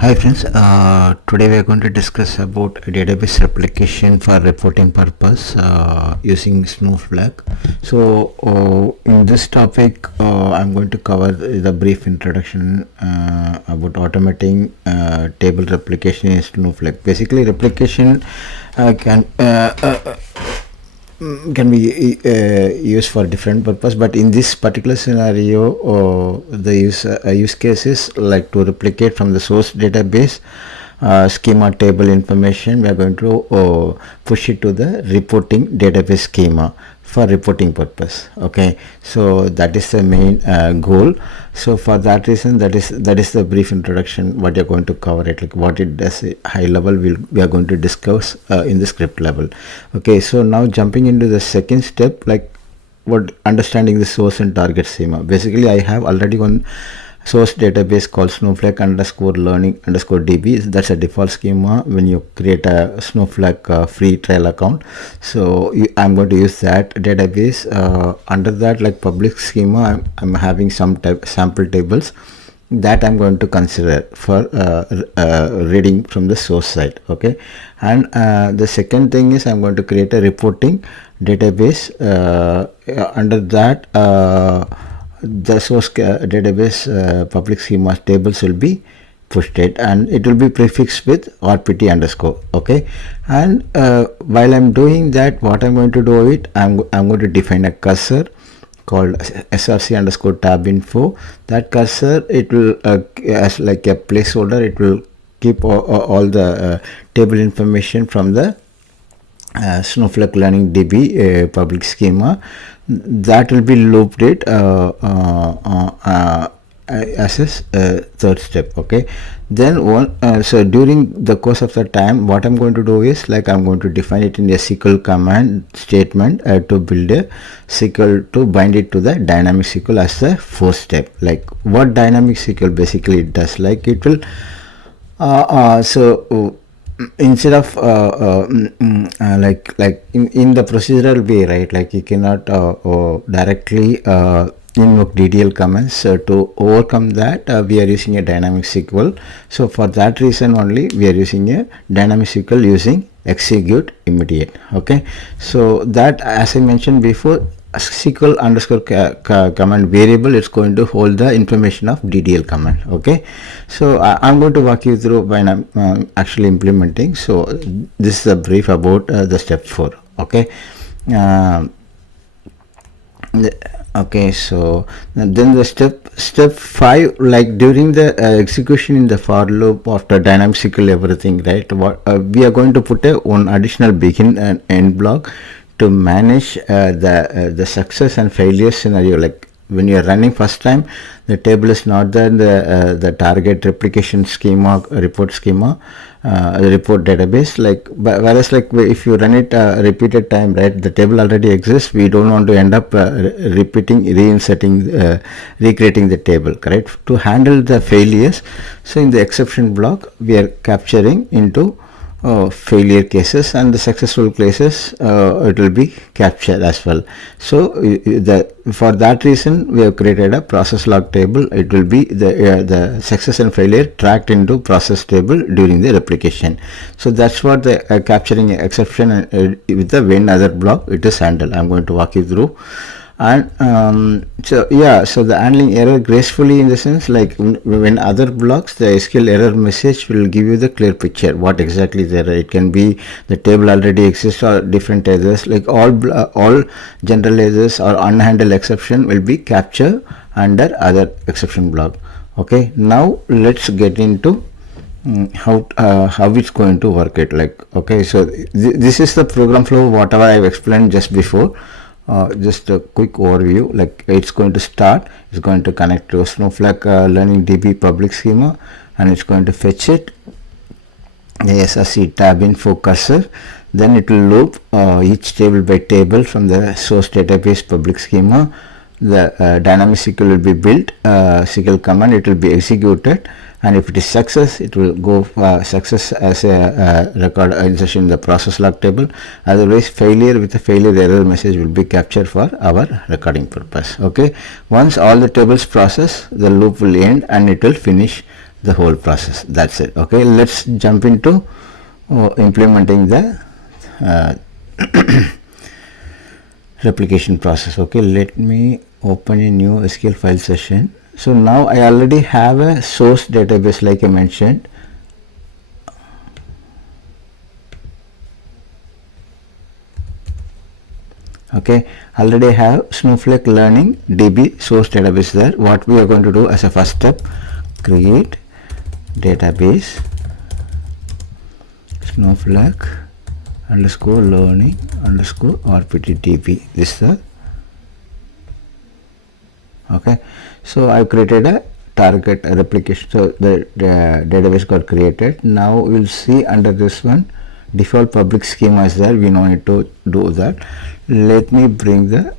Hi friends, today we are going to discuss about database replication for reporting purpose using Snowflake. So in this topic I'm going to cover the brief introduction about automating table replication in Snowflake. Basically replication can be used for different purpose, but in this particular scenario the use case is like to replicate from the source database schema table information. We are going to push it to the reporting database schema for reporting purpose. Okay, so that is the main goal. So for that reason, that is the brief introduction what you're going to cover it, like what it does high level we are going to discuss in the script level. Okay, so now jumping into the second step, like what understanding the source and target schema. Basically I have already one source database called Snowflake_learning_db. That's a default schema when you create a Snowflake free trial account. So I'm going to use that database. Under that, like public schema, I'm having some sample tables that I'm going to consider for reading from the source side. Okay, and the second thing is I'm going to create a reporting database. Under that the source database public schema tables will be pushed it, and it will be prefixed with rpt underscore. Okay, and while I'm doing that, what I'm going to do it, I'm going to define a cursor called src underscore tab info. That cursor, it will as like a placeholder, it will keep all the table information from the Snowflake learning db public schema. That will be looped it as a third step. Okay, then so during the course of the time, what I'm going to do is, like, I'm going to define it in a SQL command statement to build a SQL to bind it to the dynamic SQL as the fourth step. Like what dynamic SQL basically it does, like it will instead of like in the procedural way, right, like you cannot directly invoke DDL commands. To overcome that, we are using a dynamic SQL. So for that reason only we are using a dynamic SQL using execute immediate. Okay, so that, as I mentioned before, SQL underscore command variable is going to hold the information of DDL command. Okay, so I'm going to walk you through when I'm actually implementing. So this is a brief about the step 4. Okay, okay, so then the step 5, like during the execution in the for loop after dynamic SQL everything, right, what we are going to put one additional begin and end block to manage the success and failure scenario. Like when you are running first time, the table is not there in the target replication schema report schema report database. Like whereas like if you run it repeated time, right, the table already exists. We don't want to end up reinserting recreating the table, correct, to handle the failures. So in the exception block we are capturing into failure cases, and the successful cases it will be captured as well. So for that reason we have created a process log table. It will be the success and failure tracked into process table during the replication. So that's what the capturing exception with the when other block it is handled. I'm going to walk you through. And so yeah, so the handling error gracefully, in the sense like when other blocks, the SQL error message will give you the clear picture what exactly the error. It can be the table already exists or different errors, like all general errors or unhandled exception will be captured under other exception block. Okay, now let's get into how it's going to work it. Like, okay, so this is the program flow whatever I've explained just before. Just a quick overview. Like it's going to start, it's going to connect to Snowflake learning db public schema, and it's going to fetch it the src tab info cursor. Then it will loop each table by table from the source database public schema. The dynamic SQL will be built, SQL command, it will be executed, and if it is success, it will go success as a record insertion in the process log table. Otherwise failure with a failure error message will be captured for our recording purpose. Okay, once all the tables process, the loop will end and it will finish the whole process. That's it. Okay, let's jump into implementing the replication process. Okay, let me open a new SQL file session. So now I already have a source database like I mentioned. Okay, already have Snowflake Learning DB source database there. What we are going to do as a first step, create database Snowflake underscore learning underscore rptdb. This is the okay. So I've created a target replication. So the database got created. Now we'll see under this one default public schema is there. We no need to do that. Let me bring the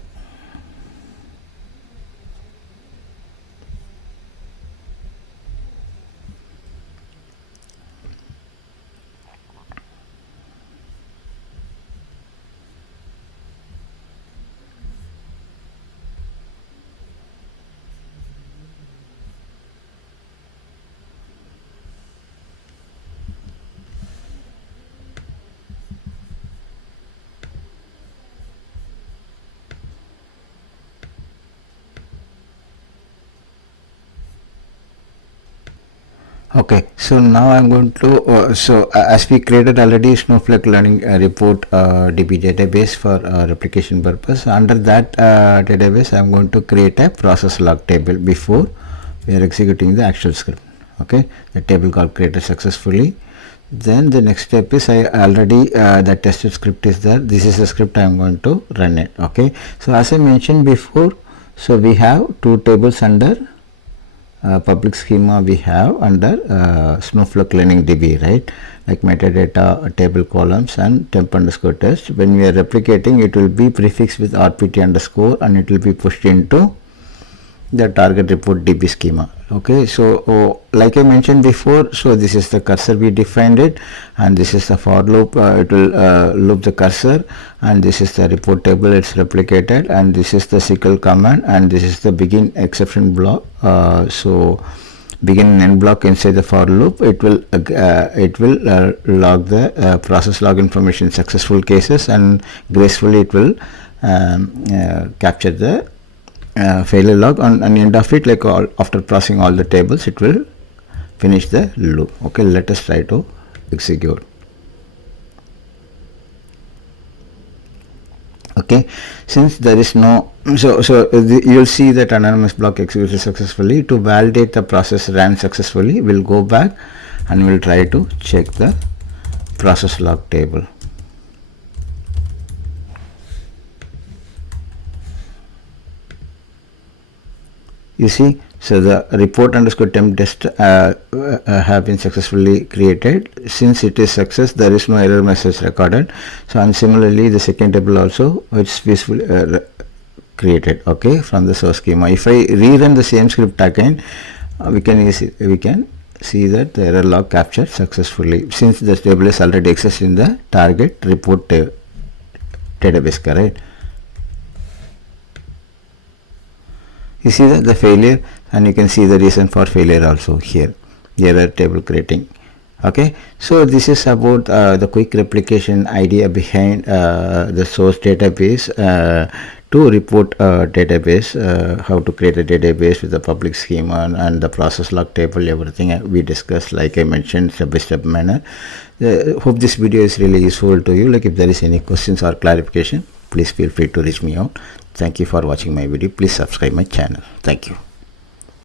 okay. So now I'm going to as we created already Snowflake Learning report DB database for replication purpose. Under that database I'm going to create a process log table before we are executing the actual script. Okay, the table got created successfully. Then the next step is I already the tested script is there. This is the script I am going to run it. Okay, so as I mentioned before, so we have two tables under public schema. We have under Snowflake Learning DB, right, like metadata, table columns and temp underscore test. When we are replicating, it will be prefixed with rpt underscore and it will be pushed into the target report DB schema. Okay, so like I mentioned before, so this is the cursor, we defined it, and this is the for loop. It will loop the cursor, and this is the report table, it's replicated, and this is the SQL command, and this is the begin exception block. So begin and end block inside the for loop. It will log the process log information successful cases, and gracefully it will capture the failure log on the end of it. Like after processing all the tables, it will finish the loop. Okay, let us try to execute. Okay, since there is no you'll see that anonymous block executed successfully. To validate the process ran successfully, we'll go back and we'll try to check the process log table. You see, so the report underscore temp test have been successfully created. Since it is success, there is no error message recorded. So and similarly the second table also, it's peacefully created, okay, from the source schema. If I rerun the same script again, we can see that the error log captured successfully, since the table is already exists in the target report database, correct? You see that the failure, and you can see the reason for failure also here, the error table creating. Okay, so this is about the quick replication idea behind the source database to report database, how to create a database with the public schema and the process log table, everything we discussed, like I mentioned, step-by-step manner. Hope this video is really useful to you. Like if there is any questions or clarification, please feel free to reach me out. Thank you for watching my video. Please subscribe my channel. Thank you.